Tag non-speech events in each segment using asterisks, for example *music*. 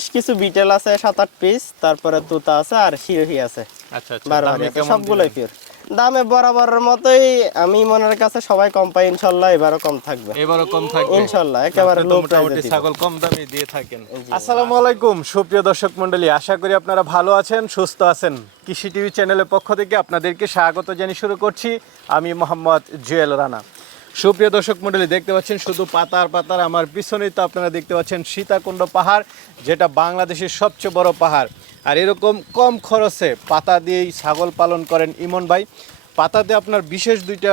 বেশ কিছু বিটেল আছে সাত আট পিস তারপরে তুতা আছে আর শিরোহি আছে। আচ্ছা আচ্ছা বারো আছে সবগুলোই পিওর দামে বরাবরের মতোই আমি মনের কাছে সবাই কম পাই ইনশাল্লাহ এবারও কম থাকবে। এবারও কম থাকবে? ইনশাল্লাহ, একেবারে এ দিব। ছাগল কম দামে দিয়ে থাকেন। আসসালামু আলাইকুম সুপ্রিয় দর্শক মণ্ডলী আশা করি আপনারা ভালো আছেন সুস্থ আছেন। কৃষি টিভি চ্যানেলের পক্ষ থেকে আপনাদেরকে স্বাগত জানিয়ে শুরু করছি। আমি মোহাম্মদ জুয়েল রানা। সুপ্রিয় দর্শক মণ্ডলী দেখতে পাচ্ছেন শুধু পাতার পাতার, আমার পিছনেই তো আপনারা দেখতে পাচ্ছেন সীতাকুণ্ড পাহাড়, যেটা বাংলাদেশের সবচেয়ে বড় পাহাড়। আর এরকম কম খরচে পাতা দিয়েই ছাগল পালন করেন ইমন ভাই। পাতাতে আপনার বিশেষ দুইটা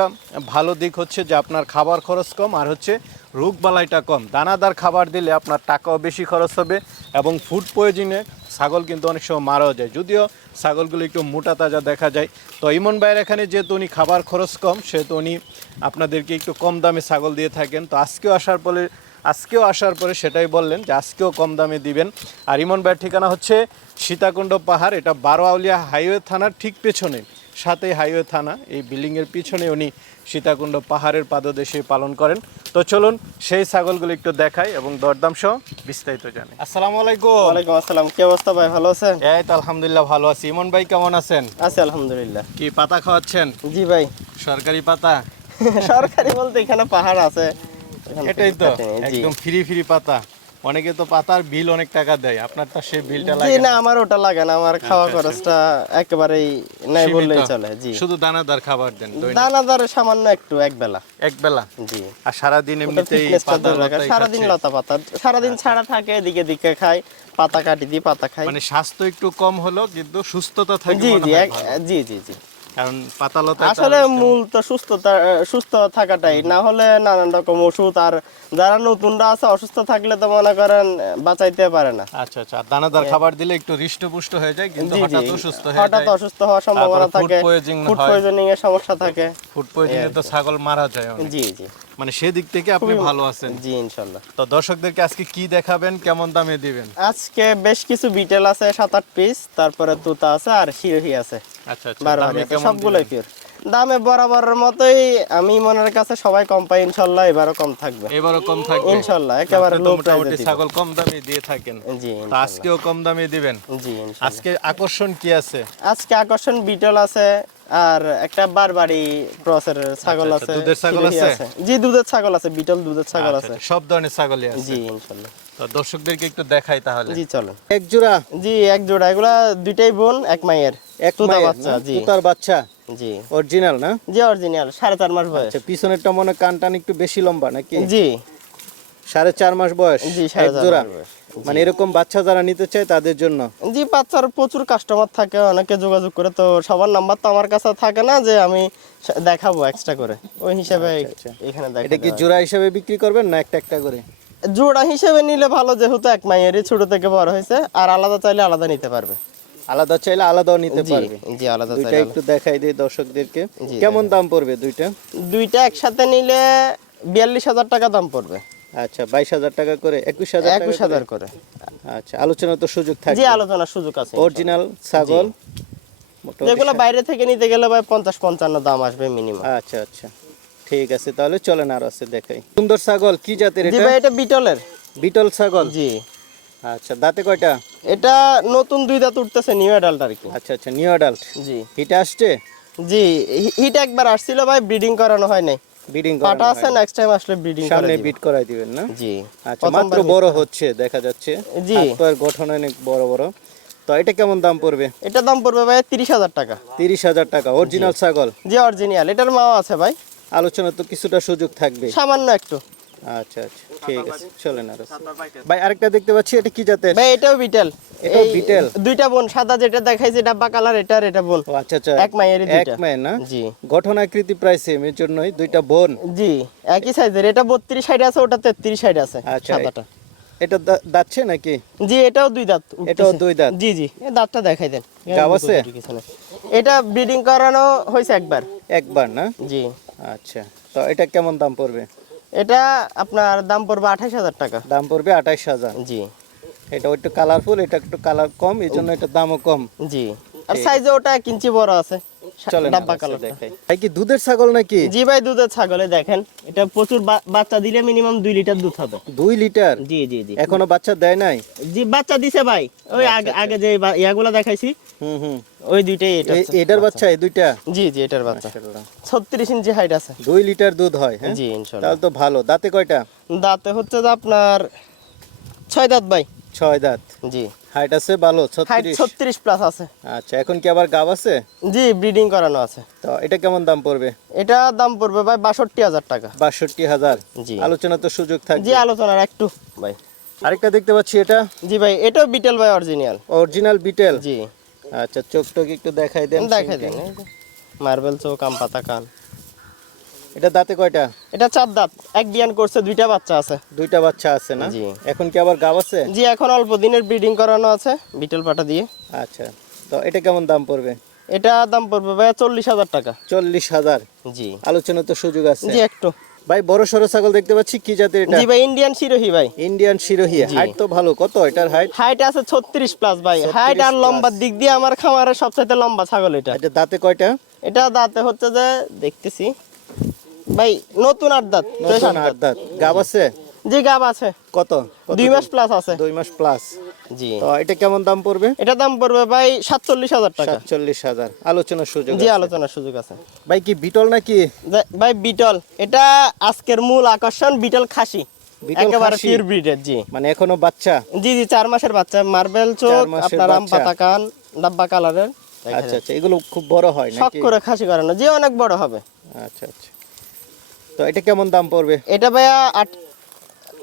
ভালো দিক হচ্ছে যে আপনার খাবার খরচ কম, আর হচ্ছে রোগবালাইটা কম। দানাদার খাবার দিলে আপনার টাকাও বেশি খরচ হবে এবং ফুড প্রয়োজনে ছাগল কিন্তু অনেক সময় মারাও যায়। যদিও ছাগলগুলো একটু মোটা তাজা দেখা যায়। তো ইমন ভাইয়ের এখানে যেহেতু উনি খাবার খরচ কম, সেহেতু উনি আপনাদেরকে একটু কম দামে ছাগল দিয়ে থাকেন। তো আজকেও আসার পরে, আজকেও আসার পরে সেটাই বললেন যে আজকেও কম দামে দিবেন। আর ইমন ভাইয়ের ঠিকানা হচ্ছে সীতাকুণ্ড পাহাড়, এটা বারো আউলিয়া হাইওয়ে থানার ঠিক পেছনে। সাথে হাইওয়ে থানা এই বিল্ডিংয়ের পিছনে উনি সীতাকুণ্ড পাহাড়ের পাদদেশে পালন করেন। তো চলুন সেই ছাগলগুলো একটু দেখাই এবং দরদাম সহ বিস্তারিত জানি। আসসালামু আলাইকুম। ওয়ালাইকুম আসসালাম কি অবস্থা ভাই ভালো আছেন? এই তো আলহামদুলিল্লাহ ভালো আছি। ইমন ভাই কেমন আছেন? আছি আলহামদুলিল্লাহ। কি পাতা খাওয়াচ্ছেন? জি ভাই। সরকারি পাতা? সরকারি বলতে এখানে পাহাড় আছে। এটাই তো একদম ফ্রি ফ্রি পাতা। অনেকে তো পাতার বিল অনেক টাকা দেয় আপনারটা সেই বিলটা লাগে না আমার ওটা লাগে না আমার খাওয়া আচ্ছা, খরচটা একেবারেই নাই বললেই চলে জি। শুধু দানাদার খাবার দেন দানাদার সামান্য একটু এক বেলা। এক বেলা? জি। আর সারাদিন ওটা এমনিতেই পাতা লতাই সারাদিন খাচ্ছে। লতা পাতা সারাদিন ছাড়া থাকে এদিকে দিকে খাই পাতা কাটি দিই পাতা খাই। মানে স্বাস্থ্য একটু কম হলো কিন্তু সুস্থতা থাকে জি। জি জি জি। কারণ পাতা লতা আসলে মূল তো সুস্থতা সুস্থ থাকাটাই। না হলে নানান রকম ওষুধ আর যারা নতুনরা আছে অসুস্থ থাকলে তো মনে করেন বাঁচাইতে পারে না। আচ্ছা আচ্ছা। দানাদার খাবার দিলে একটু হৃষ্টপুষ্ট হয়ে যায় কিন্তু হঠাৎ অসুস্থ হয়ে হঠাৎ অসুস্থ হওয়ার সম্ভাবনা থাকে। ফুড পয়জনিং এর সমস্যা থাকে। ফুড পয়জনে তো ছাগল মারা যায়। জি জি। মানে সেদিক থেকে আপনি ভালো আছেন। জি ইনশাল্লাহ। তো দর্শকদেরকে আজকে কি দেখাবেন কেমন দামে দিবেন? আজকে বেশ কিছু বিটেল আছে সাত আট পিস তারপরে তুতা আছে আর শিরোহি আছে। আচ্ছা আচ্ছা বারো দামে আছে কেমন সবগুলোই পিওর দামে বরাবরের মতোই আমি মনের কাছে সবাই কম পাই ইনশাল্লাহ এবারও কম থাকবে। এবারও কম থাকবে? ইনশাল্লাহ, একেবারে মোটামুটি ছাগল কম দামে দিয়ে থাকেন। জি আজকেও কম দামে দিবেন? জি আজকে আকর্ষণ কি আছে? আজকে আকর্ষণ বিটল আছে আর একটা বারবারি ক্রসের ছাগল আচ্ছা, আছে দুধের ছাগল আছে? জি দুধের ছাগল আছে বিটল দুধের ছাগল আছে। সব ধরনের ছাগলই আছে। জি ইনশাল্লাহ। তো দর্শকদেরকে একটু দেখাই তাহলে। জি চলো এক জোড়া? জি এক জোড়া এগুলা দুইটাই বোন এক মাইয়ের। এক তুতা বাচ্চা জি। তার বাচ্চা। জি। অরিজিনাল না? জি অরিজিনাল সাড়ে চার মাস বয়স। আচ্ছা পিছনেরটা মনে কান টান একটু বেশি লম্বা নাকি? জি। সাড়ে চার মাস বয়স জি সাড়ে জোড়া। মানে এরকম বাচ্চা যারা নিতে চায় তাদের জন্য? জি বাচ্চার প্রচুর কাস্টমার থাকে অনেকে যোগাযোগ করে। তো সবার নাম্বার তো আমার কাছে থাকে না যে আমি দেখাবো এক্সট্রা করে। ওই হিসাবে আচ্ছা। এখানে এটা কি জোড়া হিসেবে বিক্রি করবেন না একটা একটা করে? জোড়া হিসেবে নিলে ভালো যেহেতু এক মাইয়েরই ছোট থেকে বড় হয়েছে আর আলাদা চাইলে আলাদা নিতে পারবে। আলাদা চাইলে আলাদাও নিতে পারবে। জি আলাদা দুইটা একটু দেখাই দিই দর্শকদেরকে। কেমন দাম পড়বে দুইটা? দুইটা একসাথে নিলে বিয়াল্লিশ হাজার টাকা দাম পড়বে। আচ্ছা বাইশ হাজার টাকা করে একুশ হাজার টাকা একুশ করে? হাজার করে। আচ্ছা আলোচনা তো সুযোগ জি থাকবে আলোচনার সুযোগ আছে। অরিজিনাল ছাগল? যেগুলো বাইরে থেকে নিতে গেলে ভাই পঞ্চাশ পঞ্চান্ন দাম আসবে মিনিমাম। আচ্ছা আচ্ছা। ঠিক আছে তাহলে চলেন আর আছে দেখাই। সুন্দর ছাগল কি জাতের জি এটা? ভাই এটা বিটলের। বিটল ছাগল? জি। আচ্ছা দাঁতে কয়টা? এটা নতুন দুই দাঁত উঠতেছে নিউ অ্যাডাল্ট আর কি। আচ্ছা আচ্ছা নিউ অ্যাডাল্ট জি। হিটে আসছে? জি হিট একবার আসছিল ভাই ব্রিডিং করানো হয় নাই। বিডিং পাটা আছে নেক্সট টাইম আসলে ব্রিডিং করে সামনে বিট করাই দিবেন না? জি। আচ্ছা মাত্র বড় হচ্ছে দেখা যাচ্ছে। জি। গঠন অনেক বড় বড়। তো এটা কেমন দাম পড়বে? এটা দাম পড়বে ভাই তিরিশ হাজার টাকা। তিরিশ হাজার টাকা অরিজিনাল ছাগল? জি অরিজিনাল এটার মাও আছে ভাই। আলোচনা তো কিছুটা সুযোগ থাকবে। সামান্য একটু। আচ্ছা আচ্ছা। ঠিক আছে চলেন আর। ভাই আরেকটা দেখতে পাচ্ছি এটা কি জাতের? ভাই এটাও বিটেল। এটাও বিটেল? দুইটা বোন সাদা যেটা দেখাইছে ডাব্বা কালার এটা আর এটা বোন। ও আচ্ছা আচ্ছা। এক এক দুইটা। মায়ের না? জি। গঠনাকৃতি প্রায় সেম এর জন্যই দুইটা বোন। জি একই সাইজের এটা বত্রিশ সাইড আছে ওটা তেত্রিশ সাইড আছে আচ্ছা সাদাটা। এটা দা- দাচ্ছে নাকি? জি এটাও দুই দাঁত এটাও দুই দাঁত? জি জি এই দাঁতটা দেখাই দেন। গাব আছে? এটা ব্রিডিং করানো হয়েছে একবার। একবার না? জি। আচ্ছা তো এটা কেমন দাম পড়বে? এটা আপনার দাম পড়বে আঠাশ হাজার টাকা। দাম পড়বে আঠাইশ হাজার। জি। এটা একটু কালারফুল এটা একটু কালার কম এই জন্য এটা দামও কম। জি। আর সাইজে ওটা এক ইঞ্চি বড় আছে ডাব্বা দেখাই। ভাই কি দুধের ছাগল নাকি? জি ভাই দুধের ছাগলে দেখেন এটা প্রচুর বাচ্চা দিলে মিনিমাম দুই লিটার দুধ হবে। লিটার? জি জি জি। এখনও বাচ্চা দেয় নাই? জি বাচ্চা দিছে ভাই। ওই আগে আগে যে ইয়াগুলা দেখাইছি। হুম হুম। ওই দুইটাই এটা এটার বাচ্চা এই দুইটা? জি জি এটার বাচ্চা। মাশাআল্লাহ। ছত্রিশ ইঞ্চি হাইট আছে। দুই লিটার দুধ হয় হ্যাঁ? জি ইনশাল্লাহ তাহলে তো ভালো। দাঁতে কয়টা? দাঁতে হচ্ছে যে আপনার ছয় দাঁত ভাই। ছয় দাঁত। জি। হাইট আছে ভালো হাইট ছত্রিশ ছত্রিশ প্লাস আছে। আচ্ছা এখন কি আবার গাব আছে? জি ব্রিডিং করানো আছে। তো এটা কেমন দাম পড়বে? এটা দাম পড়বে ভাই বাষট্টি হাজার টাকা। বাষট্টি হাজার? জি। আলোচনা তো সুযোগ থাকবে। জি আলোচনার একটু ভাই। আরেকটা দেখতে পাচ্ছি এটা। জি ভাই এটাও বিটেল ভাই অরিজিনাল অরিজিনাল বিটেল জি। আচ্ছা চোখ টোক একটু দেখাই দেন দেখাই দেন মার্বেল চোখ আম পাতা কান। এটা দাঁতে কয়টা? এটা চার দাঁত। এক বিয়ান করছে দুইটা বাচ্চা আছে। দুইটা বাচ্চা আছে না? জি। এখন কি আবার গাব আছে? জি এখন অল্প দিনের ব্রিডিং করানো আছে বিটেল পাটা দিয়ে। আচ্ছা তো এটা কেমন দাম পড়বে? এটা দাম পড়বে ভাই চল্লিশ হাজার টাকা। চল্লিশ হাজার। জি। আলোচনা তো সুযোগ আছে। জি একটু। ভাই বড় সরো ছাগল দেখতে পাচ্ছি কি জাতের এটা? জি ভাই ইন্ডিয়ান শিরোহি ভাই। ইন্ডিয়ান শিরোহি হাইট তো ভালো কত এটার হাইট হাইট আছে ছত্রিশ প্লাস ভাই। হাইট আর লম্বা দিক দিয়ে আমার খামারের সবচেয়ে লম্বা ছাগল এটা। এটা দাঁতে কয়টা? এটা দাঁতে হচ্ছে যে দেখতেছি। ভাই নতুন আট দাঁত নতুন আট দাঁত। গাব আছে? জি গাব আছে। কত? দুই মাস প্লাস আছে। দুই মাস প্লাস জি। তো এটা কেমন দাম পড়বে? এটা দাম পড়বে ভাই সাতচল্লিশ হাজার টাকা। সাতচল্লিশ হাজার। আলোচনার সুযোগ জি আলোচনার সুযোগ আছে। ভাই কি বিটল নাকি? ভাই বিটল। এটা আজকের মূল আকর্ষণ বিটল খাসি। একেবারে পিওর ব্রিডের জি। মানে এখনও বাচ্চা? জি জি চার মাসের বাচ্চা। মার্বেল চোখ আপনার আম পাতা কান ডাব্বা কালারের। আচ্ছা আচ্ছা এগুলো খুব বড় হয় নাকি? করে খাসি করানো যে অনেক বড় হবে। আচ্ছা আচ্ছা। তো এটা কেমন দাম পড়বে? এটা ভাইয়া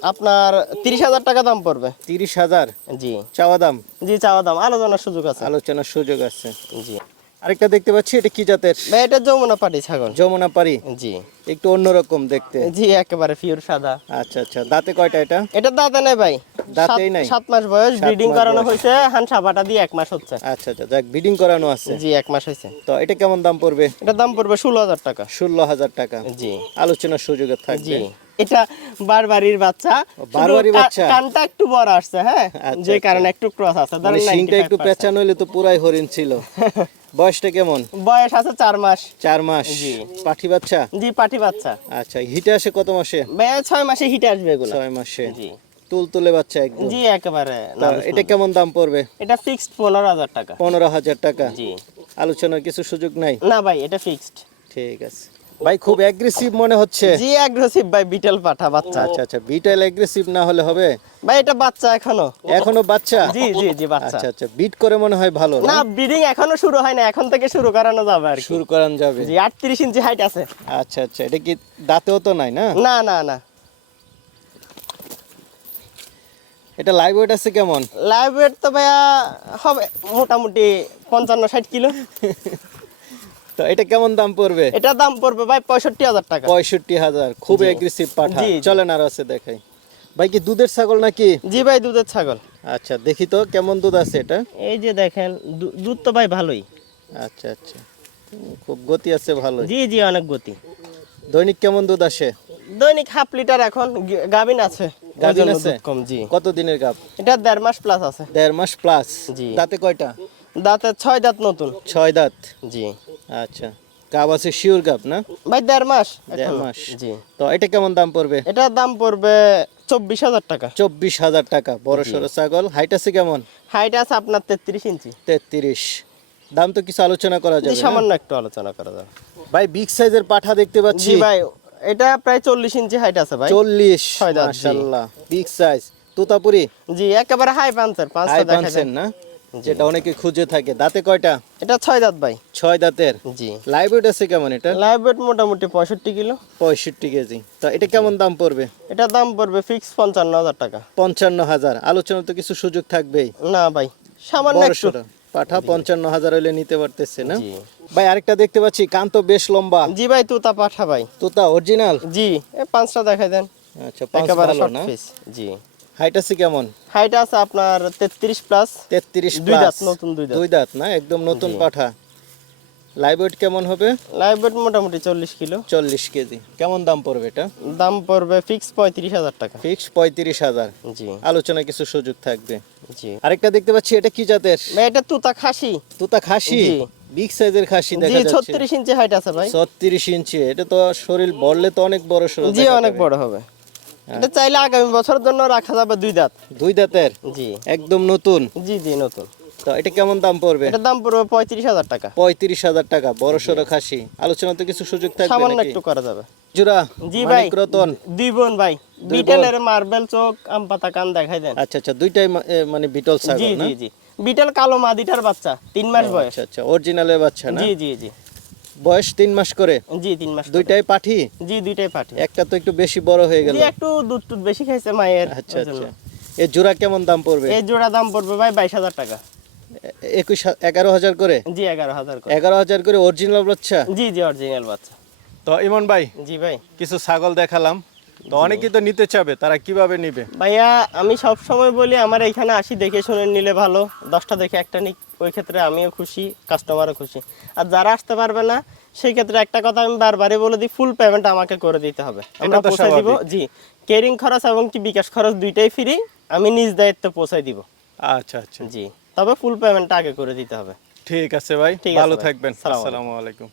আপনার তিরিশ হাজার টাকা দাম পড়বে। তিরিশ হাজার? জি। চাওয়া দাম? জি চাওয়া দাম। আলোচনার সুযোগ আছে। আলোচনার সুযোগ আছে। জি। আরেকটা দেখতে পাচ্ছি এটা কি জাতের? ভাই এটা যমুনা পাটি ছাগল। যমুনা পারি জি। একটু অন্যরকম দেখতে। জি একেবারে পিওর সাদা। আচ্ছা আচ্ছা। দাঁতে কয়টা এটা? এটা দাঁতে নেই ভাই। দাঁতেই নাই? সাত মাস বয়স ব্রিডিং করানো। হয়েছে হানসা বাটা দিয়ে এক মাস হচ্ছে। আচ্ছা আচ্ছা। যাক বিডিং করানো আছে। জি এক মাস হয়েছে। তো এটা কেমন দাম পড়বে? এটা দাম পড়বে ষোলো হাজার টাকা। ষোলো হাজার টাকা। জি। আলোচনার সুযোগে জি। থাকবে এটা বারবারির বাচ্চা। বারবারি বাচ্চা? কানটা একটু বড় আসছে হ্যাঁ? আচ্ছা, যে আচ্ছা। কারণে একটু ক্রস আছে মানে ধরেন শিংটা একটু 95% পেঁচানো হইলে তো পুরাই হরিণ ছিল। *laughs* বয়সটা কেমন? বয়স আছে চার মাস। চার মাস? জি। পাঠি বাচ্চা? জি পাটি বাচ্চা। আচ্ছা হিটে আসে কত মাসে? ছয় মাসে হিটে আসবে এগুলো। ছয় মাসে। জি। তুল তুলে বাচ্চা একদম। জি একেবারে এটা কেমন দাম পড়বে? এটা ফিক্সড পনেরো হাজার টাকা। পনেরো হাজার টাকা। জি। আলোচনার কিছু সুযোগ নাই? না ভাই এটা ফিক্সড ঠিক আছে। ভাই খুব অ্যাগ্রেসিভ মনে হচ্ছে। জি অ্যাগ্রেসিভ ভাই বিটেল পাঠা বাচ্চা। আচ্ছা আচ্ছা বিটাইল অ্যাগ্রেসিভ না হলে হবে? ভাই এটা বাচ্চা এখনও। এখনও বাচ্চা? জি জি জি বাচ্চা। আচ্ছা আচ্ছা বিট করে মনে হয় ভালো না? ব্রিডিং এখনও শুরু হয় না এখন থেকে শুরু করানো যাবে আর শুরু করান যাবে। জি আটত্রিশ ইঞ্চি হাইট আছে। আচ্ছা আচ্ছা এটা কি দাঁতেও তো নাই না? না না না। এটা লাইভ ওয়েট আছে কেমন? লাইভ ওয়েট তো ভাইয়া হবে মোটামুটি পঞ্চান্ন ষাট কিলো। *laughs* তো এটা কেমন দাম পড়বে? এটা দাম পড়বে ভাই পঁয়ষট্টি হাজার টাকা। পঁয়ষট্টি হাজার খুব জি। অ্যাগ্রেসিভ পাঠা। চলেন আর আছে দেখাই। ভাই কি দুধের ছাগল নাকি? জি ভাই দুধের ছাগল। আচ্ছা দেখি তো কেমন দুধ আছে এটা। এই যে দেখেন দুধ তো ভাই ভালোই। আচ্ছা আচ্ছা। খুব গতি আছে ভালো জি জি অনেক গতি। দৈনিক কেমন দুধ আসে? দৈনিক হাফ লিটার এখন গি- গাভিন আছে। ওজনে আছে? কম জি। কত দিনের গাপ এটা দেড় মাস প্লাস আছে। দেড় মাস প্লাস জি। দাঁতে কয়টা? দাঁতে ছয় দাঁত নতুন। ছয় দাঁত। জি। আচ্ছা গাব আছে শিওর গাব না? ভাই দেড় মাস দেড় মাস। জি। তো এটা কেমন দাম পড়বে? এটার দাম পড়বে চব্বিশ হাজার টাকা। চব্বিশ হাজার টাকা বড় সড়ো ছাগল। হাইট আছে কেমন? হাইট আছে আপনার তেত্রিশ ইঞ্চি। তেত্রিশ। দাম তো কিছু আলোচনা করা যাবে সামান্য একটু আলোচনা করা যাবে। ভাই বিগ সাইজের পাঠা দেখতে পাচ্ছি। ভাই এটা প্রায় চল্লিশ ইঞ্চি হাইট আছে ভাই। চল্লিশ মাশাল্লাহ বিগ সাইজ তোতাপুরি? জি একেবারে হাই পাঞ্চের হাই দেখা পানছেন যায় না? যেটা অনেকে খুঁজে থাকে। দাঁতে কয়টা? এটা ছয় দাঁত ভাই। ছয় দাঁতের? জি। লাইভ ওয়েট আছে কেমন এটা? লাইভ ওয়েট মোটামুটি পঁয়ষট্টি কিলো। পঁয়ষট্টি কেজি। তো এটা কেমন দাম পড়বে? এটার দাম পড়বে ফিক্স পঞ্চান্ন হাজার টাকা। পঞ্চান্ন হাজার। আলোচনা তো কিছু সুযোগ থাকবেই। না ভাই সামান্য একটু। পাঠা পঞ্চান্ন হাজার হলে নিতে পারতেছে না? ভাই আরেকটা দেখতে পাচ্ছি কান তো বেশ লম্বা। জি ভাই তোতা পাঠা ভাই। তোতা অরিজিনাল জি পাঁচটা দেখাই দেন। আচ্ছা পাঁচ একেবারে ভালো না? জি। হাইট আছে কেমন? হাইট আছে আপনার তেত্রিশ প্লাস তেত্রিশ দুই দাঁত, নতুন দুই দাঁত। দুই দাঁত না? একদম নতুন পাঠা। লাইভ ওয়েট কেমন হবে? লাইভ ওয়েট মোটামুটি চল্লিশ কিলো। চল্লিশ কেজি। কেমন দাম পড়বে এটা? দাম পড়বে ফিক্স পঁয়ত্রিশ হাজার টাকা। ফিক্স পঁয়ত্রিশ হাজার। জি। আলোচনা কিছু সুযোগ থাকবে। জি। আরেকটা দেখতে পাচ্ছি এটা কি জাতের? এটা তুতা খাসি। তুতা খাসি? জি। বিগ সাইজের খাসি দেখা যাচ্ছে। ছত্রিশ ইঞ্চি হাইট আছে ভাই। ছত্রিশ ইঞ্চি। এটা তো শরীর বললে তো অনেক বড় শরীর জি অনেক বড় হবে। এটা চাইলে আগামী বছরের জন্য রাখা যাবে দুই দাঁত। দুই দাঁতের? জি। একদম নতুন? জি জি নতুন। তো এটা কেমন দাম পড়বে? এটার দাম পড়বে পঁয়ত্রিশ হাজার টাকা। পঁয়ত্রিশ হাজার টাকা বড় সড়ো খাসি। আলোচনা তো কিছু সুযোগ থাকবে সামান্য একটু করা যাবে। জোড়া জি ভাই। রতন। দুই বোন ভাই। বিটেলের মার্বেল চোখ আম পাতা কান দেখাই দেন। আচ্ছা আচ্ছা দুইটাই মানে বিটল ছাগল না জি জি। বিটেল কালো মাদিটার বাচ্চা তিন মাস বয়স। আচ্ছা আচ্ছা অরিজিনালের বাচ্চা না? জি জি জি। বয়স তিন মাস করে? জি তিন মাস দুইটাই পাঠি? জি দুইটাই পাঠি। একটা তো একটু বেশি বড় হয়ে গেল। একটু দুধ টুধ বেশি খাইছে মায়ের আচ্ছা আচ্ছা। এই জোড়া কেমন দাম পড়বে? এই জোড়া দাম পড়বে ভাই বাইশ হাজার টাকা। একুশ এগারো হাজার করে? জি এগারো হাজার করে। এগারো হাজার করে অরিজিনাল বাচ্চা? জি জি অরিজিনাল বাচ্চা। তো ইমন ভাই জি ভাই। কিছু ছাগল দেখালাম। তো অনেকেই তো নিতে চাবে তারা কীভাবে নিবে? ভাইয়া আমি সব সময় বলি আমার এখানে আসি দেখে শুনে নিলে ভালো দশটা দেখে একটা নিক ওই ক্ষেত্রে আমিও খুশি কাস্টমারও খুশি। আর যারা আসতে পারবে না সেই ক্ষেত্রে একটা কথা আমি বারবারই বলে দিই ফুল পেমেন্ট আমাকে করে দিতে হবে। আমরা পৌঁছে দিব জি। কেরিং খরচ এবং কি বিকাশ খরচ দুইটাই ফ্রি আমি নিজ দায়িত্বে পৌঁছাই দিব। আচ্ছা আচ্ছা। জি। তবে ফুল পেমেন্টটা আগে করে দিতে হবে। ঠিক আছে ভাই ঠিক ভালো থাকবেন। সালাম আসসালামু আলাইকুম।